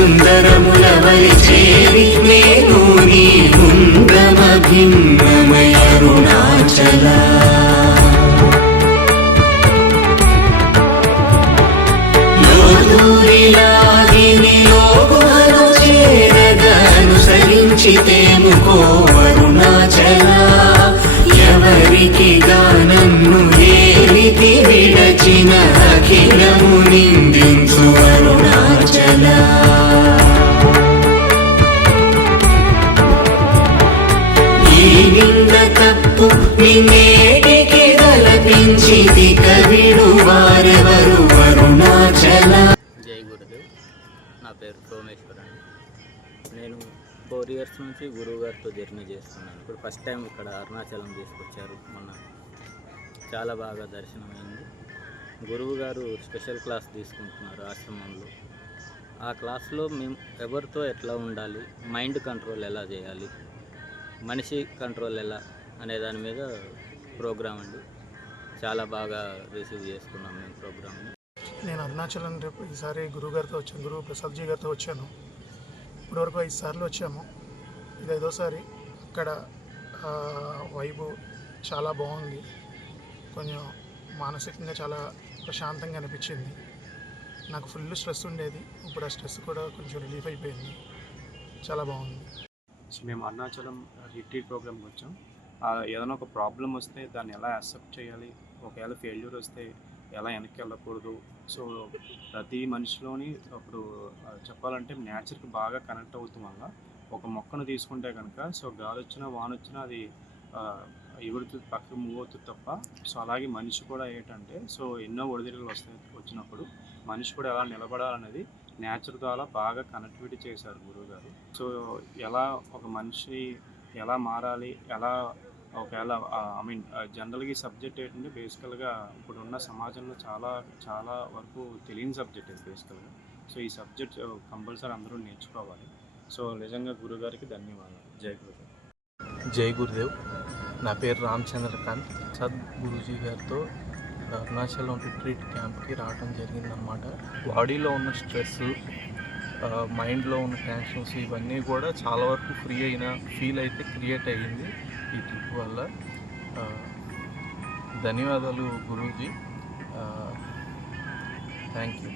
అళగు సుందరముల వరి చేరి నేను నీ గుండ్రమ భిన్నమయ అరుణాచల లోదూరిలాగిని లోగుహను చేరగా ఎవరికి గానన్ను ఏలితి విడచిన అఖిల తప్పు నిన్నేటికి తలపించితి కవిడు వారెవరు? అరుణాచల. జై గురుదేవ్. నా పేరు సోమేశ్వర్ అండి నేను ఫోర్ ఇయర్స్ నుంచి గురువు గారితో జర్నీ చేస్తున్నాను. ఇప్పుడు ఫస్ట్ టైం ఇక్కడ అరుణాచలం తీసుకొచ్చారు. మొన్న చాలా బాగా దర్శనమైంది. గురువు గారు స్పెషల్ క్లాస్ తీసుకుంటున్నారు ఆశ్రమంలో. ఆ క్లాస్లో మేము ఎవరితో ఎట్లా ఉండాలి? మైండ్ కంట్రోల్ ఎలా చేయాలి? మనిషి కంట్రోల్ ఎలా అనే దాని మీద ప్రోగ్రామ్ అండి. చాలా బాగా రిసీవ్ చేసుకున్నాం మేము ప్రోగ్రామ్ని. నేను అరుణాచలం రేపు ఈసారి గురువు గారితో వచ్చాను గురువు ప్రసాద్జీ గారితో వచ్చాను. ఇప్పటివరకు ఐదు సార్లు వచ్చాము. ఇది ఐదోసారి అక్కడ ఆ, వైబు చాలా బాగుంది. కొంచెం మానసికంగా చాలా ప్రశాంతంగా అనిపించింది. నాకు ఫుల్ స్ట్రెస్ ఉండేది. ఇప్పుడు ఆ స్ట్రెస్ కూడా కొంచెం రిలీఫ్ అయిపోయింది. చాలా బాగుంది. సో మేము అరుణాచలం రిట్రీట్ ప్రోగ్రామ్కి వచ్చాం. ఏదైనా ఒక ప్రాబ్లం వస్తే దాన్ని ఎలా యాక్సెప్ట్ చేయాలి? ఒకవేళ ఫెయిల్యూర్ వస్తే ఎలా వెనక్కి వెళ్ళకూడదు? సో ప్రతి మనిషిలోని అప్పుడు చెప్పాలంటే నేచర్కి బాగా కనెక్ట్ అవుతాం వల్ల ఒక మొక్కను తీసుకుంటే కనుక సో గాలి వచ్చినా వాన వచ్చినా అది ఎగురుతుంది పక్కకు మూవ్ అవుతుంది తప్ప సో అలాగే మనిషి కూడా ఏంటంటే సో ఎన్నో ఒడిదిరిగలు వస్తాయి వచ్చినప్పుడు మనిషి కూడా ఎలా నిలబడాలనేది నేచర్ ద్వారా బాగా కనెక్టివిటీ చేశారు గురువు గారు సో ఎలా ఒక మనిషి ఎలా మారాలి ఎలా ఒకవేళ ఐ మీన్ జనరల్గా ఈ సబ్జెక్ట్ ఏంటంటే బేసికల్గా ఇప్పుడున్న సమాజంలో చాలా చాలా వరకు తెలియని సబ్జెక్ట్ ఇది బేసికల్గా సో ఈ సబ్జెక్ట్ కంపల్సరీ అందరూ నేర్చుకోవాలి. సో నిజంగా గురుగారికి ధన్యవాదాలు. జై గురుదేవ్. జై గురుదేవ్. నా పేరు రామచంద్రకాంత్ సద్ గురూజీ గారితో అరుణాచలం రిట్రీట్ క్యాంప్కి రావడం జరిగిందనమాట బాడీలో ఉన్న స్ట్రెస్ మైండ్లో ఉన్న టెన్షన్స్ ఇవన్నీ కూడా చాలా వరకు ఫ్రీ అయిన ఫీల్ అయితే క్రియేట్ అయ్యింది ఈ ట్రిప్ వల్ల. ధన్యవాదాలు గురూజీ. Thank you